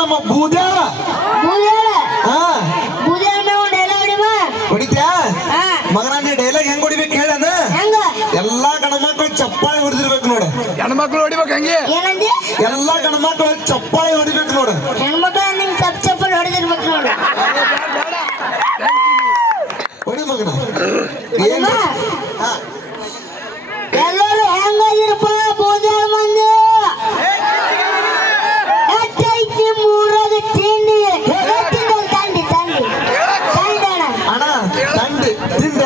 ನಮ್ಮ ಬೂದ್ಯಾಳ ಹೊಡಿತ್ಯಾ ಮಗನ ನೀ ಡೈಲಾಗ್ ಹೆಂಗ್ ಹೊಡಿಬೇಕು ಹೇಳನ ಎಲ್ಲಾ ಗಣಮಕ್ಳು ಚಪ್ಪಾಳಿ ಹೊಡೆದಿರ್ಬೇಕು ನೋಡು ಹೆಣ್ಮಕ್ಳು ಹೊಡಿಬೇಕು ಹಂಗೆ ಎಲ್ಲಾ ಗಣಮಕ್ಳು ಚಪ್ಪಾಳಿ ಹೊಡಿಬೇಕು ನೋಡು ಹೆಣ್ಮಕ್ಳು ನಿಂಗೆ ಚಪ್ಪಾಳಿ ಹೊಡೆದಿರ್ಬೇಕು ನೋಡು ಹೊಡಿ ಮಗನ ಎಲ್ಲರೂ ಹೆಂಗಾಗಿರಪ್ಪ ಬೂದ್ಯಾಳ ಮಂದಿ ಮೂರಾಗ ತಿಂಡಿ ತಂಡಿ ತಂಡಿ ಅಣ್ಣ ತಂಡಿ ತಿಂಡಿ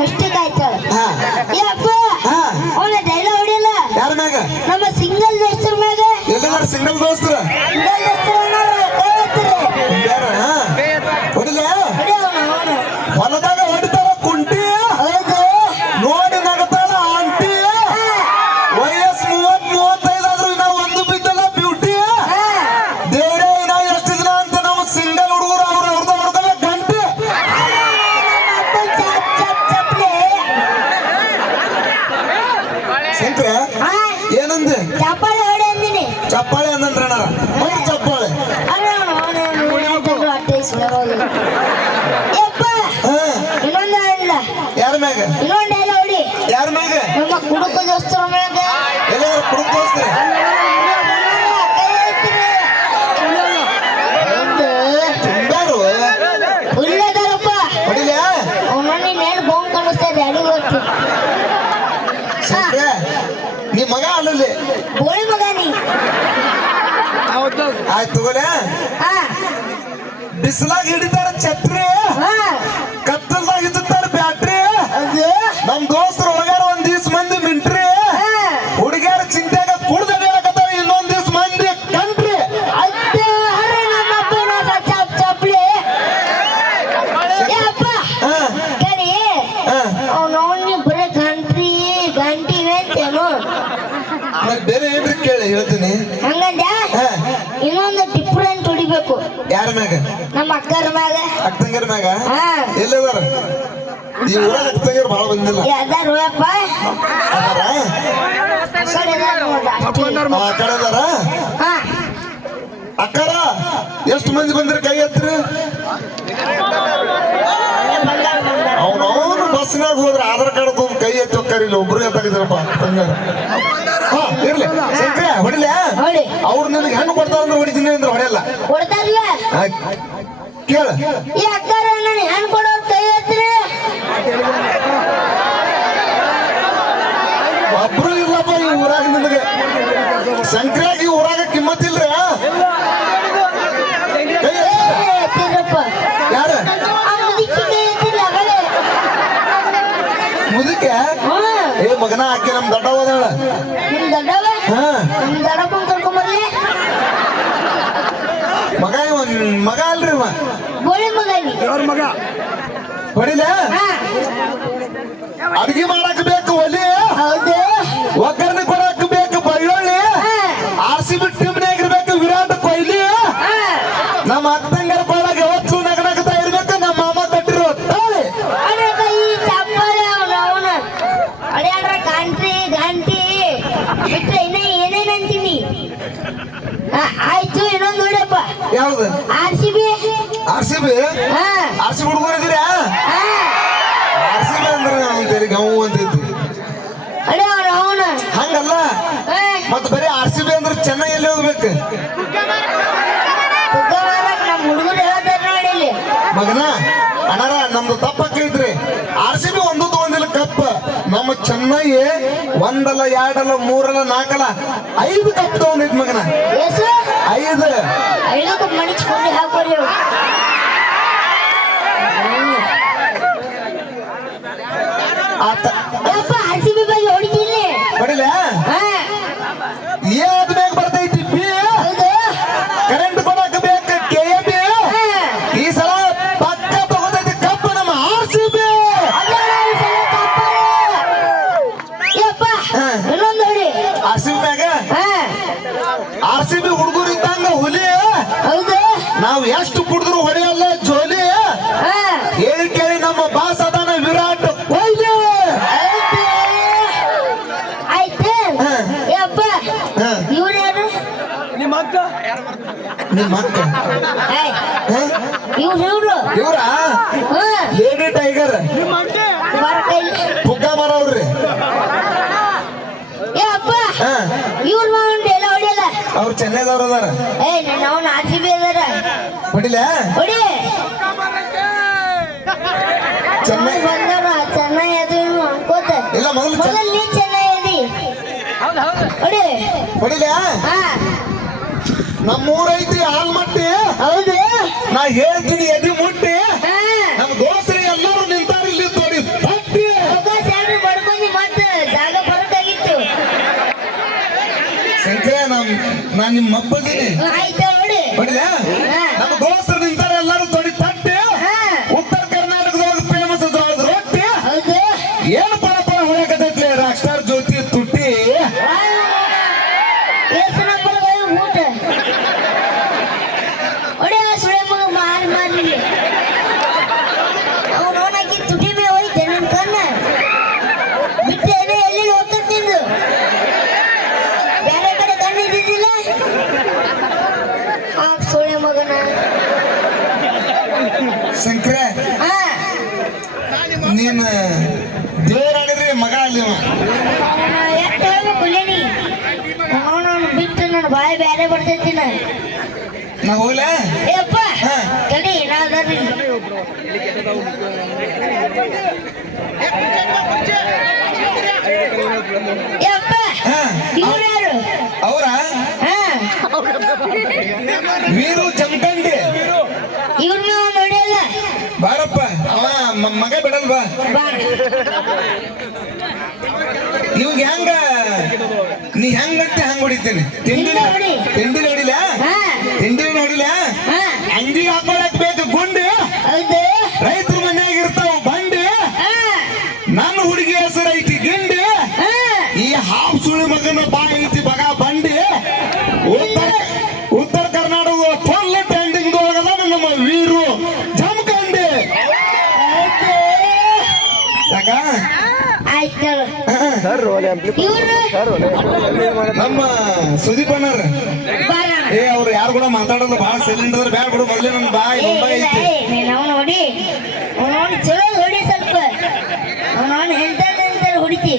ಮಿಸ್ಟೇಕ್ ಆಯ್ತು ಯಪ್ಪ ಅವನ ಡೈಲಾಗ್ ಹೊಡಿಯಲ್ಲ ಯಾರ ಮ್ಯಾಗ ನಮ್ಮ ಸಿಂಗಲ್ ದೋಸ್ತರ ಮ್ಯಾಗ ಎಲ್ಲಾರ ಸಿಂಗಲ್ ದೋಸ್ತರ ಹೊಡಿಲ ಹೊಲದಾಗ ಹೊಡಿತಾರ ಕುಂಟಿ ನೋಡಿ ನಗತಾಳ ಆಂಟಿ ವಯಸ್ಸು 30-35 ಆದ್ರೂ ಇನ್ನ ಒಂದು ಬಿದ್ದಲ್ಲ ಬ್ಯೂಟಿ ದೇವ್ರೇ ಇನ್ನ ಎಷ್ಟು ದಿನ ಅಂತ ನಾವು ಸಿಂಗಲ್ ಹುಡುಗರು ಅವ್ರದ್ದು ಹೊಡ್ಕೊಂಡ ಗಂಟೆ ಶಂಕ್ರ ಏನಂದೆ ಚಪ್ಪಾಳೆ ಹೊಡೆ ಅಂದಿನಿ ಚಪ್ಪಾಳೆ ಅಂದ್ರಣ ಚಪ್ಪಾಳೆ ಇನ್ನೊಂದು ಇಲ್ಲ ಯಾರ ಮ್ಯಾಗ ಇನ್ನೊಂದು ಎಲ್ಲ ಹೊಡಿ ಯಾರ ಮ್ಯಾಗ ನಮ್ಮ ಕುಡುಕ ದೋಸ್ತರ ಮ್ಯಾಗ ಎಲ್ಲಾರು ಕುಡುಕ್ ದೋಸ್ತ್ರಿ ತುಂಬ್ಯಾರು ಉಳ್ಳದಾರಪ್ಪ ಹೊಡಿಲ ಅವನನ್ನ ನೇನು ಬೋಂಗ್ ಕಾಣಿಸ್ತಾರೆ ಅಡಿ ಗೊತ್ತು ಶಂಕ್ರ ನೀ ಮಗ ಅಲ್ಲಲ್ಲಿ ಬೋಳಿ ಮಗ ನೀ ಆಯ್ತು ತಗೋಲೆ ಬಿಸಿಲಾಗ ಹಿಡಿತಾರ ಛತ್ರಿ ಕತ್ತಲ್ದಾಗ ಇತ್ತಾರ ಬ್ಯಾಟ್ರಿ ನಮ್ ದೋಸ್ತರು ಹೋಗ್ಯಾರ ಒಂದ್ ದಿವ್ಸ ಮಂದಿ ಮಿಂಟ್ರಿ ಹುಡುಗ್ಯಾರ ಚಿಂತೆಗ ಕುಡ್ದಾಡಕತ್ತಾರ ಇನ್ನೊಂದ್ ದಿವ್ಸ ಮಂದಿ ಕಂಟ್ರಿ ಚಪ್ಲಿ ಕರಿ ಅವನು ಬರೀ ಗಂಟ್ರಿ ಗಂಟಿ ಅಂತೇನು ಬೇರೆ ಏನ್ರಿ ಕೇಳಿ ಹೇಳ್ತೀನಿ ಹಂಗಂದ ಇನ್ನೊಂದು ಡಿಫ್ರೆಂಟ್ ಹೊಡಿಬೇಕು ಯಾರ ಮ್ಯಾಗ ನಮ್ಮ ಅಕ್ಕರ ಮ್ಯಾಗ ಅಕ್ಕಂಗರ ಮ್ಯಾಗ ಎಲ್ಲದಾರ ಈ ಊರಾಗ ಅಕ್ಕಂಗರ ಭಾಳ ಬಂದಿಲ್ಲ ಯಾವ್ದಾರಪ್ಪ ಆ ಕಡೆ ಅದಾರ ಅಕ್ಕಾರ ಎಷ್ಟು ಮಂದಿ ಬಂದ್ರಿ ಕೈ ಹತ್ರಿ ಅವನವನು ಬಸ್ನಾಗ ಹೋದ್ರ ಆಧಾರ್ ಕಾರ್ಡ್ ತಗೊಂಡ್ ಕೈ ಎತ್ತಿ ಹೋಗ್ತಾರಿಲ್ಲ ಒಬ್ರು ಎತ್ತಾಗಿದ್ರಪ್ಪ ತಂಗಾರ ಇರ್ಲಿ ಶಂಕ್ರ ಹೊಡಿಲ ಅವ್ರು ನಿನಗೆ ಹೆಣ್ಣು ಕೊಡ್ತಾರ ಅಂದ್ರೆ ಹೊಡಿತೀನಿ ಅಂದ್ರೆ ಹೊಡೆಯಲ್ಲ ಕೊಡ್ತಾರಲ್ಲ ಕೇಳ ಈ ಅಕ್ಕಾರ ನಾನು ಹೆಣ್ಣು ಕೊಡೋರ್ ಕೈ ಎತ್ರಿ ಒಬ್ರು ಇಲ್ಲಪ್ಪ ಈ ಊರಾಗ ನಿನಗೆ ಶಂಕ್ರಾಗ ಈ ಊರಾಗ ಕಿಮ್ಮತ್ತಿಲ್ರಿ ಯಾರು ಮುದಕ್ಕೆ ಏ ಮಗನ ಹಾಕಿ ನಮ್ ದೊಡ್ಡವದಾಳ ನಿಮ್ ದೊಡ್ಡವ ನಿಮ್ ದೊಡ್ಡಪ್ಪನ ಕರ್ಕೊಂಬರ್ಲಿ ಮಗ ಅಲ್ರಿ ಬೋಳಿ ಮಗ ಮಗ ಹೊಡಿಲ ಅಡ್ಗೆ ಮಾಡಕ್ ಬೇಕು ಒಲಿ ಹೌದು ಒಗ್ಗರಣೆ ಕೊಡಕ್ ಬೇಕು ಬಳ್ಳೊಳ್ಳಿ RCB ಟೀಮ್ನಾಗ ಇರ್ಬೇಕು ವಿರಾಟ್ ಕೊಹ್ಲಿ ನಮ್ಮ ಅಕ್ಕಂಗರ ಬಾಳಾಗ ಯಾವತ್ತು ನಗನಗ್ತಾ ಇರ್ಬೇಕು ನಮ್ಮ ಮಾಮ ಕಟ್ಟಿರೋ ತಾಳಿ ಈ ಚಪ್ಪಾಳೆ ಅವನು ಅಡ್ಯಾಡ್ರ ಗಂಟಿ ಗಂಟಿ ಬಿಟ್ರೆ ಇನ್ನ ಏನೇನ್ ಅಂತೀನಿ ಆಯ್ತು ಇನ್ನೊಂದು ನೋಡಪ್ಪ ಯಾವ್ದು RCB RCB ಹುಡುಗರು ಇದೀರಾ RCB ಅಂದ್ರೆ ಅಂತೇಳಿ ಗೌ ಅಂತೈತಿ ಹಂಗಲ್ಲ ಮತ್ತ ಬರೀ RCB ಅಂದ್ರೆ ಚೆನ್ನೈಯಲ್ಲಿ ಹೋಗ್ಬೇಕು ನಮ್ಮ ಹುಡುಗರು ಹೇಳ್ತಾರ ನೋಡಿ ಮಗನ ಅಣ್ಣಾರ ನಮ್ದು ತಪ್ಪಕ್ಕೈತ್ರಿ RCB ಒಂದು ತಗೊಂಡಿಲ್ಲ ಕಪ್ ನಮ್ಮ ಚೆನ್ನೈ ಒಂದಲ್ಲ ಎರಡಲ್ಲ ಮೂರಲ್ಲ ನಾಲ್ಕಲ್ಲ 5 ಕಪ್ ತಗೊಂಡೈತ್ ಮಗನ 5 ಮಣಿಸ್ಕೊಂಡು ಹಾಕೋರಿ RCB ಬಗ್ಗೆ ಹೊಡಿತೀನಿ ಹೊಡಿಲ ಏದ್ಮ್ಯಾಗ ಬರ್ತೈತಿ ಕರೆಂಟ್ ಕೊಡಕ್ ಬೇಕು KAB ಈ ಸಲ ಪಕ್ಕ ತಗೋತೈತಿ ಕಪ್ ನಮ್ಮ RCB ಇನ್ನೊಂದು ಹೊಡಿ RCB ಮ್ಯಾಗ RCB ಹುಡುಗರು ಇದ್ದಂಗ ಹುಲಿ ಹೌದು ನಾವು ಎಷ್ಟು ಕುಡಿದ್ರು ಹೊಡೆಯಲ್ಲ ಜೋಲಿ ಹೇಳಿ ಕೇಳಿ ನಮ್ಮ ಬಾಸ್ ಅದಾನ ವಿರಾಟ್ ಕೊಹ್ಲಿ ಆಯ್ತು ಯಪ್ಪ ಇವ್ರು ಯಾರು ನಿಮ್ಮ ಅಕ್ಕ ಏಯ್ ಇವ್ರು ಇವ್ರ ಲೇಡಿ ಟೈಗರ್ ಬಾರ ಕೈಲಿ ಪುಗ್ಗ ಮಾರವ್ರಿ. ಏ ಅಪ್ಪ ಇವ್ರ ಮಾವಂಡ ಎಲ್ಲ ಹೊಡಿಯಲ್ಲ ಅವ್ರು ಚೆನ್ನೈದವ್ರ ಅದಾರ. ನಾವು ಆರ್.ಸಿ.ಬಿ ಅದಾರ ಹೊಡಿಲ ಹೊಡಿ ಚೆನ್ನೈ ಬಂದಾರ ಚೆನ್ನೈ ಅದು ಅನ್ಕೋತ ಇಲ್ಲ ಮೊದಲು ಮೊದಲು ನೀ ಚೆನ್ನೈ ಅದಿ ಹೊಡಿ ಹೊಡಿಲ. ಹಾ ನಮ್ಮೂರ ಐತಿ ಆಲ್ಮಟ್ಟಿ. ಹೌದು ನಾ ಹೇಳ್ತೀನಿ ಎದಿ ಮುಟ್ಟಿ. ಹಾ ನಮ್ಮ ದೋಸ್ತರು ಎಲ್ಲರೂ ನಿಂತಾರ ಇಲ್ಲಿ ತೋಡಿ ತಟ್ಟಿ. ಸ್ಯಾಲ್ರಿ ಬಡ್ಕೊಂಡು ಮತ್ತೆ ಜಾಗ ಬರಕಾಗಿತ್ತು. ಶಂಕರ ನಾನ್ ನಿಮ್ಮ ಮಬ್ಬದೀನಿ. ಆಯ್ತಾ ನೋಡಿ ಹೊಡಿಲ. ನಮ್ಮ ದೋಸ್ತರು ನಿಂತಾರ ಎಲ್ಲರೂ ತೋಡಿ ತಟ್ಟಿ. ಉತ್ತರ ಕರ್ನಾಟಕದೊಳಗೆ ಫೇಮಸ್ ಜೋಳದ ರೊಟ್ಟಿ. ಹೌದು ಏನು ಪರ ಹೊರಕತೈತ್ಲಿ ರಾಕ್ ಸ್ಟಾರ್ ಜ್ಯೋತಿ ತುಟ್ಟಿ. ಎಷ್ಟು ನಂಬರ್ ಊಟ ಹೊಡಿ ಸುಳೆ ಮಗ ಮಾರಿ ಅವ್ನು ನೋಡಾಕಿ ತುಟಿ ಮೇ ಹೋಯ್ತೆ ನನ್ನ ಕಣ್ಣ ಬಿಟ್ಟೇನೆ ಎಲ್ಲಿ ಹೋಗ್ತಿದ್ದು ಬೇರೆ ಕಡೆ ಕಣ್ಣು ಇದ್ದಿದ್ದಿಲ್ಲ ಆ ಸುಳೆ ಮಗನ ಶಂಕರ ಹಾ ನೀನ್ ದೇವರಾಗಿದ್ರಿ ಮಗ ಅಲ್ಲಿ ಇವ. ಎಷ್ಟು ಹೇಳ್ಬೇಕು ಲೇನಿ ಅವನು ಬಿಟ್ಟು ನನ್ನ ಬಾಯಿ ಬೇರೆ ಬರ್ತೈತಿ ನಾ ಹೋಗ್ಲ. ಏಪ್ಪ ಕಡಿ ನಾದಾರಿ ಏಪ್ಪ ಇವ್ರು ಯಾರು ಅವ್ರ ಹಾ ವೀರು ಜಮಖಂಡಿ. ಇವ್ರನ್ನ ನೋಡಿಯಲ್ಲ ಬಾರಪ್ಪ ಅವ ಮಗ ಬಿಡಲ್ವಾ. ಬಾ ಇವಾಗ ಹೆಂಗ ನೀ ಹೆಂಗಂತೆ ಹಂಗ ಹೊಡಿತೇನೆ. ತಿಂಡಿ ಹೊಡಿ. ತಿಂಡಿ ನೋಡಿಲ್ಲ ಹಾ ತಿಂಡಿ ನೋಡಿಲ್ಲ. ಹಾ ಅಂಗಿ ಹಾಕೊಳಕ್ ಬೇಕು ಗುಂಡಿ. ಹೌದು ರೈತರ ಮನ್ಯಾಗ ಇರ್ತಾವ ಬಂಡಿ. ಹಾ ನನ್ನ ಹುಡುಗಿ ಹೆಸರು ಐತಿ ಗಿಂಡಿ. ಹಾ ಈ ಹಾಫ್ ಸುಳಿ ಮಗನ ಬಾ ಐತಿ ಬಗ ಬಂಡಿ. ಉತ್ತರ ಕರ್ನಾಟಕದ ಫುಲ್ ಟ್ರೆಂಡಿಂಗ್ ಒಳಗದ ನಮ್ಮ ವೀರು ಜಮಖಂಡಿ. ಸಾಕ ಆಯ್ತು ಇವ್ರು ನಮ್ಮ ಸುದೀಪ್ ಅಣ್ಣಾರ ಬಾರ ಅವ್ರು ಯಾರು ಕೂಡ ಮಾತಾಡೋದು ಬಹಳ ಸೈಲೆಂಟ್ ಅದ್ರ ಬ್ಯಾಡ ಬಿಡು. ಮೊದಲೇ ನನ್ನ ಬಾಯ್ ಬೊಂಬಾಯಿ ಐತಿ. ನಾವು ನೋಡಿ ಅವನವನು ಚಲೋ ಹೊಡಿ ಸ್ವಲ್ಪ ಅವನವನು ಎಂತ ಹೊಡಿತಿ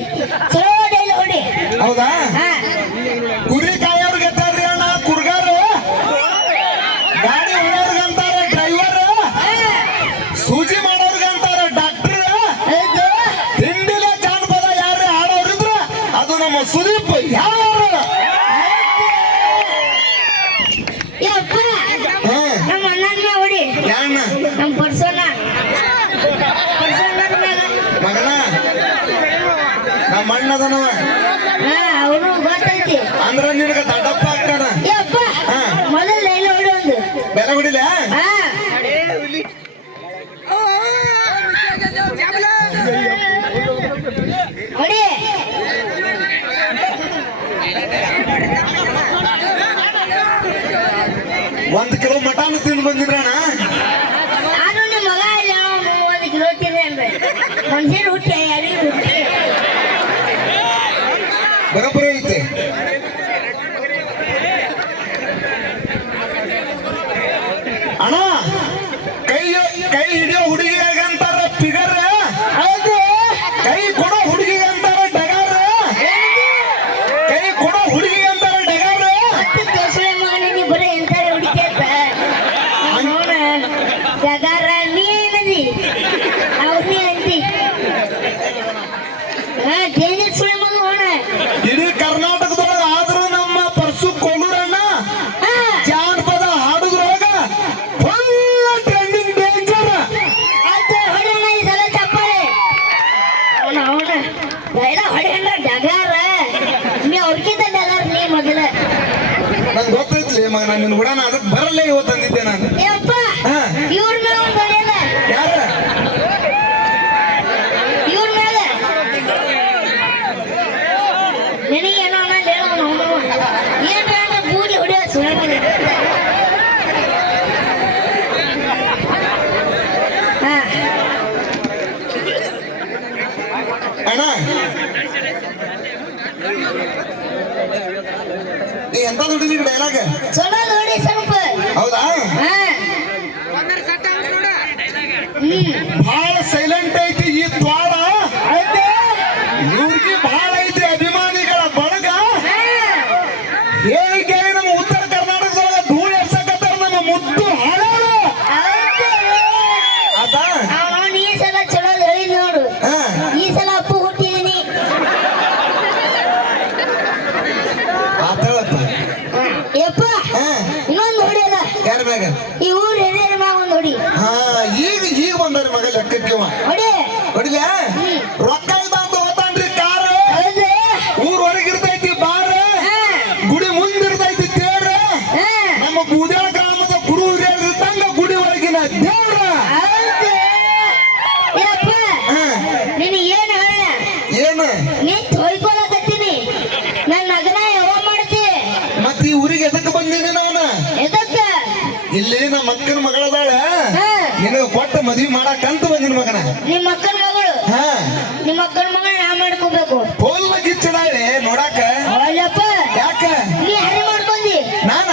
ಚಲೋ ಹೊಡಿ ಹೊಡಿ ಹೌದಾ. ಹಾ ಕುರಿ ಕಾಯೋರ್ಗೆ ಅಂತಾರ್ರಿ ಅಣ್ಣ ಕುರ್ಗಾರು. ಗಾಡಿ ಹೊಡೆಯೋರ್ಗೆ ಅಂತಾರ ಡ್ರೈವರ್. ಸೂಜಿ ಮಾಡೋರ್ಗೆ ಅಂತಾರ ಡಾಕ್ಟರ್. ಹೌದು ಹಿಂದಿಲ ಜಾನಪದ ಯಾರು ಹಾಡೋರಿದ್ರ ಅದು ನಮ್ಮ ಸುದೀಪ್ ಯಾರು. ಯಪ್ಪ ನಮ್ಮ ಅಣ್ಣನ ಹೊಡಿ ಯಾಣ ನಮ್ಮ ಪರ್ಸೋನ ಮಗನ ನಮ್ಮ ಅಣ್ಣದನವ ಅವನು ಗೊತ್ತೈತಿ ಅಂದ್ರ ನಿನಗ ದಡ್ಡಪ್ಪ ಆಗ್ತಾನ. ಯಪ್ಪ ಮೊದಲ ಲೈನ್ ಹೊಡಿ ಒಂದು ಬೆಲೆ ಹೊಡಿಲ. ಹಾ ಹೊಡಿ 1 ಕಿಲೋ ಮಟನ್ ತಿಂದು ಬಂದಿದ್ರಣ. ನಾನು ನಿಮ್ಮ ಮಗ ಇಲ್ಲ 30 ಕಿಲೋ ತಿಂದೆ ಅಂದ್ರೆ ಮನುಷ್ಯರು ಹುಟ್ಟಿ ಯಾರಿಗೂ ಹುಟ್ಟಿ ಬರೋಬ್ಬರಿ ಐತೆ. ಅಣ್ಣ ಕೈ ಹಿಡಿಯೋ ಹುಡುಗಿಯಾಗ ಅಂತಾರ ಫಿಗರ್. ಹೌದು ಕೈ ಕೊಡೋ ಹುಡುಗಿಗೆ ಅಂತಾರ ಡಗಾರ. ಕೈ ಕೊಡೋ ಹುಡುಗಿಗೆ ಅಂತಾರ ಡಗಾರ. ಮತ್ತೆ ತೋರ್ಸುಳೆ ಮಗನ ನೀ ಬರೀ ಎಂತಾರೆ ಹುಡುಕ್ಯಾತ ನೋಡ ಜಗಾರ ನೀ ಏನದಿ ಅವ್ರ ನೀ ಅಂತಿ ಡೇಂಜರ್ ಸುಳೆ ಮಗ ಹೋಣ ಇಡೀ ಕರ್ನಾಟಕದೊಳಗ ಆದ್ರೂ ನಮ್ಮ ಪರ್ಸು ಕೋಲೂರಣ್ಣ ಜಾನಪದ ಹಾಡುದ್ರೊಳಗ ಫುಲ್ ಟ್ರೆಂಡಿಂಗ್ ಡೇಂಜರ್. ಅಂತ ಹೊಡೆಯೋಣ ಈ ಸಲ ಚಪ್ಪಾಳೆ ಅವನ ಎಲ್ಲ ಹೊಡೆಯಲ್ಲ ಡಗಾರ ನೀ ಅವ್ರಿಗಿಂತ ಡಗಾರ ನೀ ಮೊದಲ ನಂಗೆ ಗೊತ್ತೈತ್ಲಿ ಮಗ ನಾನು ನಿನ್ ಕೂಡ ಅದಕ್ಕೆ ಬರಲ್ಲೇ ಇವತ್ತು ಅಂದಿದ್ದೆ ನಾನು. ಯಪ್ಪ ಇವ್ರ ಮೇಲೆ ಒಂದು ಹೊಡೆಯಲ್ಲ ಯಾರ ಇವ್ರ ಮೇಲೆ ನಿನಗೇನೋ ಅನ್ನೋದು ಹೇಳೋ ಅವನು ಏನ್ರ ಅಂದ್ರೆ ಬೂದಿ ಹೊಡೆಯೋ ಸುಳ್ಳ ಅಣ್ಣ ನೀ ಎಂತ ಹುಡುಗಿ ಡೈಲಾಗ್ ಚಲೋ ನೋಡಿ ಸ್ವಲ್ಪ ಹೌದಾ ಹಾ ಬಹಳ ಸೈಲೆಂಟ್ ಐತಿ ಈ ದ್ವಾರ ಐತೆ ಇವ್ರಿಗೆ ಬಹಳ ಐತಿ ಅಭಿಮಾನಿಗಳ ಬಳಗ ಹೇಗೆ ನಮ್ಮ ಉತ್ತರ ಕರ್ನಾಟಕದೊಳಗ ಧೂಳು ಎರ್ಸಕತ್ತಾರ ನಮ್ಮ ಮುದ್ದು ಹಾಡೋರು ಅದ ಅವನು ಈ ಸಲ ಚಲೋ ಹೇಳಿ ನೋಡು ಈ ಸಲ ಅಪ್ಪು ಹುಟ್ಟಿದೀನಿ ಆತಳಪ್ಪ ಯಪ್ಪ ಇನ್ನೊಂದು ಹೊಡಿ ಅದ ಯಾರ ಮ್ಯಾಗ ಈ ಊರ್ ಹಿರಿಯರ ಮ್ಯಾಗ ಒಂದು ಹೊಡಿ ಹಾ ಈಗ ಬಂದಾರ ಮಗ ಲೆಕ್ಕಕ್ಕೆ ಹೊಡಿ ಹೊಡಿಲ ರೊಕ್ಕ ಇದ್ದಂತ ಹೋತಾನ್ರಿ ಕಾರ್ ಹೌದು ಊರ್ ಹೊರಗಿರ್ತೈತಿ ಬಾರ ಗುಡಿ ಮುಂದಿರ್ತೈತಿ ತೇರ ನಮ್ಮ ಬೂದ್ಯಾಳ ಗ್ರಾಮದ ಗುರು ಹಿರಿಯರಿದ್ದಂಗ ಗುಡಿ ಒಳಗಿನ ದೇವ್ರ ಹೌದು ಯಪ್ಪ ನೀನು ಏನು ಹೇಳ ಏನು ನೀ ತೊಯ್ಕೊಳಕತ್ತೀನಿ ನನ್ನ ಮಗನ ಯಾವ ಮಾಡ್ತಿ ಮತ್ ಈ ಊರಿಗೆ ಎದಕ್ಕೆ ಬಂದೀನಿ ನಾನು ಎದಕ್ಕ ಇಲ್ಲಿ ನಮ್ಮ ಅಕ್ಕನ ಮಗಳದಾಳ ನಿನಗ ಕೊಟ್ಟ ಮದ್ವಿ ಮಾಡಕ್ಕಂತ ಬಂದಿನ ಮಗನ ನಿಮ್ಮ ಅಕ್ಕನ ಮಗಳು ಹಾ ನಿಮ್ಮ ಅಕ್ಕನ ಮಗಳು ನಾ ಮಾಡ್ಕೋಬೇಕು ಫೋನ್ ಗಿಚ್ಚಡಾವೆ ನೋಡಾಕ ಅವಲ್ಲಪ್ಪ ಯಾಕ ನೀ ಹರಿ ಮಾಡ್ಕೊಂಡಿ ನಾನ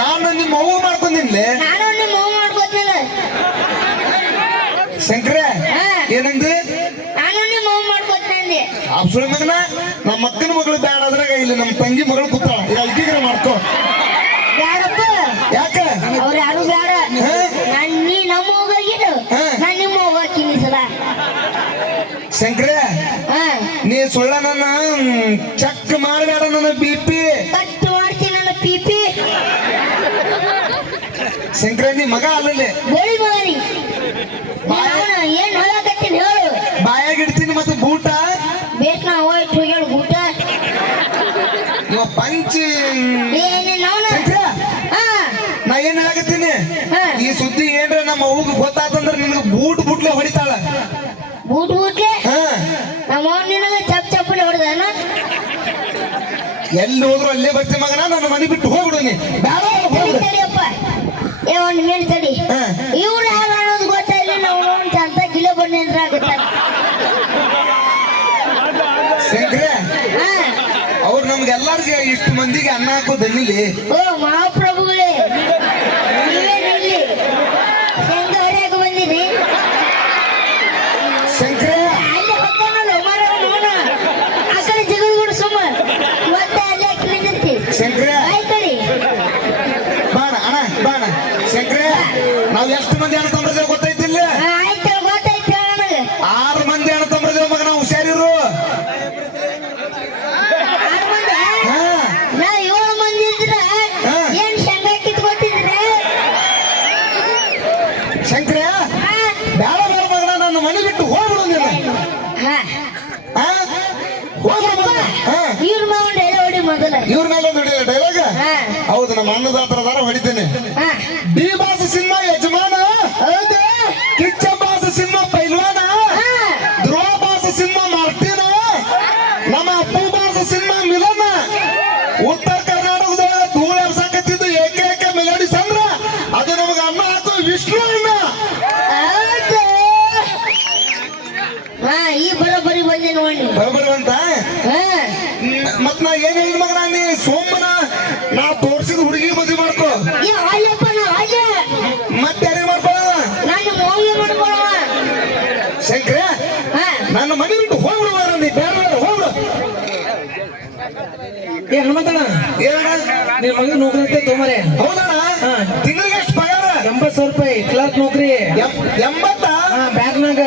ನಾನು ನಿಮ್ಮ ಅವ್ವ ಮಾಡ್ಕೊಂಡಿನ್ಲೆ ನಾನು ನಿಮ್ಮ ಮಗು ಮಾಡ್ಕೋತೀನ ಶಂಕರ ಏನಂದಿ ನಾನು ನಿಮ್ಮ ಮಗು ಮಾಡ್ಕೋತೀನಿ ಅಪ್ಸುಳ ಮಗನ ನಮ್ಮ ಅಕ್ಕನ ಮಗಳು ಬ್ಯಾಡ ಅದ್ರಾಗ ಇಲ್ಲಿ ನಮ್ಮ ತಂಗಿ ಮಗಳು ಕೂತಾಳ ಈಗ ಅಲ್ಕಿಗ್ರ ಮಾಡ್ಕೋ ಬ್ಯಾಡಪ್ಪ ಯಾಕ ಅವ್ರು ಯಾರು ಬೇಡ ನೀ ನಮ್ಮ ಹೋಗಿದ್ದು ನಾನು ನಿಮ್ಮ ಹೋಗ್ತೀನಿ ಸಲ ಶಂಕರ ನೀ ಸುಳ್ಳ ನನ್ನ ಚೆಕ್ ಮಾಡಬೇಡ ನನ್ನ BP ಕಟ್ ಮಾಡ್ತೀನಿ ನನ್ನ ಪಿಪಿ ಶಂಕರ ನೀ ಮಗ ಅಲ್ಲಲ್ಲಿ ಗೋಳಿ ಮಗನಿ ಏನ್ ಹೇಳಕತ್ತೀನಿ ಹೇಳು ಬಾಯಾಗ ಇಡ್ತೀನಿ ಮತ್ತೆ ಬೂಟ ಬೇಕು ನಾ ಹೋಯ್ತು ಹೋಗ್ಯಾಳ ಊಟ ಇವ ಪಂಚಿ ಶಂಕರ ನಾ ಏನ್ ಹೇಳಕತ್ತೀನಿ ಈ ಸುದ್ದಿ ಏನ್ರ ನಮ್ಮ ಅವ್ಗ ಗೊತ್ತಾತಂದ್ರ ನಿನಗ ಬೂಟ್ಲೆ ಹೊಡಿತಾಳ ಬೂಟ್ಲೆ ನಮ್ಮ ನಿನಗೆ ಚಪ್ಪಲಿ ಹೊಡೆದಾನ ಎಲ್ಲಿ ಹೋದ್ರು ಅಲ್ಲೇ ಬರ್ತೀನಿ ಮಗನ ನನ್ನ ಮನೆ ಬಿಟ್ಟು ಹೋಗ್ಬಿಡು ನೀ ಬೇಡ ತಡಿಯಪ್ಪ ಏ ಒಂದು ಮೇಲೆ ತಡಿ ಇವ್ರು ಯಾರು ಅನ್ನೋದು ಗೊತ್ತಾಯಿಲ್ಲ ನಾವು ಅಂತ ಕಿಲೋ ಬಂದ್ರೆ ಆಗುತ್ತಾರೆ ಶಂಕರ ಅವ್ರು ನಮ್ಗೆಲ್ಲರಿಗೆ ಇಷ್ಟು ಮಂದಿಗೆ ಅನ್ನ ಹಾಕೋ ದನಿಲಿ ಓ ಮಹಾಪ್ರಭುಗಳೇ ನೀವೇನಿಲ್ಲಿ ಹೆಂಗ ಹೊಡ್ಯಾಕ ಬಂದಿರಿ ಶಂಕರ ಅಲ್ಲಿ ಹೊತ್ತಾನಲ್ಲ ಮರ ನೋಡ ಆ ಕಡೆ ಜಗದ್ ಬಿಡು ಸುಮ್ಮ ಮತ್ತೆ ಅಲ್ಲಿ ಹಾಕಿ ನಿಂದಿರ್ತಿ ಶಂಕರ ಆಯ್ತಡಿ ಬಾಣ ಅಣ್ಣ ಬಾಣ ಶಂಕರ ನಾವ್ ಎಷ್ಟು ಮಂದಿ ಅಣ್ಣ ತಮ್ಮರದೇವ ಗೊತ್ತೈತಿಲ್ಲ ಆಯ್ತು ಗೊತ್ತಾಯ್ತು ನನಗೆ 6 ಮಂದಿ ಅಣ್ಣ ತಮ್ಮರದೇವ ಮಗ ನಾವು ಹುಷಾರಿರು 6 ಮಂದಿ ನಾ 7 ಮಂದಿ ಇದ್ರ ಏನ್ ಶಂಗ ಕಿತ್ಕೊತಿದ್ರೆ ಶಂಕರ ಬೇಡ ಮಗನ ನನ್ನ ಮನೆ ಬಿಟ್ಟು ಹೋಗ್ಬಿಡು ನೀನು ಇವ್ರ ಮಾವಂಡ ಎಲ್ಲ ಹೊಡಿ ಮೊದಲ ಇವ್ರ ಮೇಲೆ ನೋಡಿಲ್ಲ ಡೈಲಾಗ ಹೌದು ನಮ್ಮ ಅನ್ನದಾತರ ಹೊಡಿತೇನೆ ಡಿ ಬಾಸ್ ಸಿನಿಮಾ ಯಜಮಾನ ಹೌದು ಕಿಚ್ಚ ಬಾಸ್ ಸಿನಿಮಾ ಪೈಲ್ವಾನ ಧ್ರುವ ಬಾಸ್ ಸಿನಿಮಾ ಮಾರ್ಟಿನ ನಮ್ಮ ಅಪ್ಪು ಬಾಸ್ ಸಿನಿಮಾ ಮಿಲನ ಉತ್ತರ ಕರ್ನಾಟಕದೊಳಗ ಧೂಳು ಎಬ್ಸಾಕತ್ತಿದ್ದು ಏಕೈಕ ಮೆಲೋಡಿ ಸಂದ್ರ ಅದು ನಮಗೆ ಅನ್ನ ಹಾಕೋ ವಿಷ್ಣು ಅಣ್ಣ ಹೌದು ಈ ಬರೋಬ್ಬರಿ ಬಂದೆ ನೋಡಿ ಬರಬರುವಂತ ಮತ್ ನಾ ಏನ್ ಹೇಳಿದ ಮಗನ ನೀ ಸೋಮನ ನಾ ತೋರ್ಸಿದ ಹುಡುಗಿ ಮದುವೆ ಮಾಡ್ಕೋ ಅಲ್ಲಪ್ಪ ನಾ ಅಲ್ಲ ಮತ್ತೆ ಯಾರಿಗೆ ಮಾಡ್ಕೊಳ್ಳೋಣ ನಾನು ಮೋಗಿ ಮಾಡ್ಕೊಳ್ಳುವ ಶಂಕರ ನನ್ನ ಮನೆ ಬಿಟ್ಟು ಹೋಗ್ಬಿಡುವ ನೀ ಬೇಡ ಹೋಗ್ಬಿಡು ಏ ಹನುಮಂತಣ್ಣ ಏನಣ್ಣ ನಿನ್ ಮಗ ನೌಕರಿ ಐತೆ ತೊಂಬರೆ ಹೌದಣ್ಣ ತಿಂಗಳಿಗೆ ಎಷ್ಟು ಪಗಾರ 80,000 ರೂಪಾಯಿ ಕ್ಲರ್ಕ್ ನೌಕರಿ 80 ಬ್ಯಾಂಕ್ನಾಗ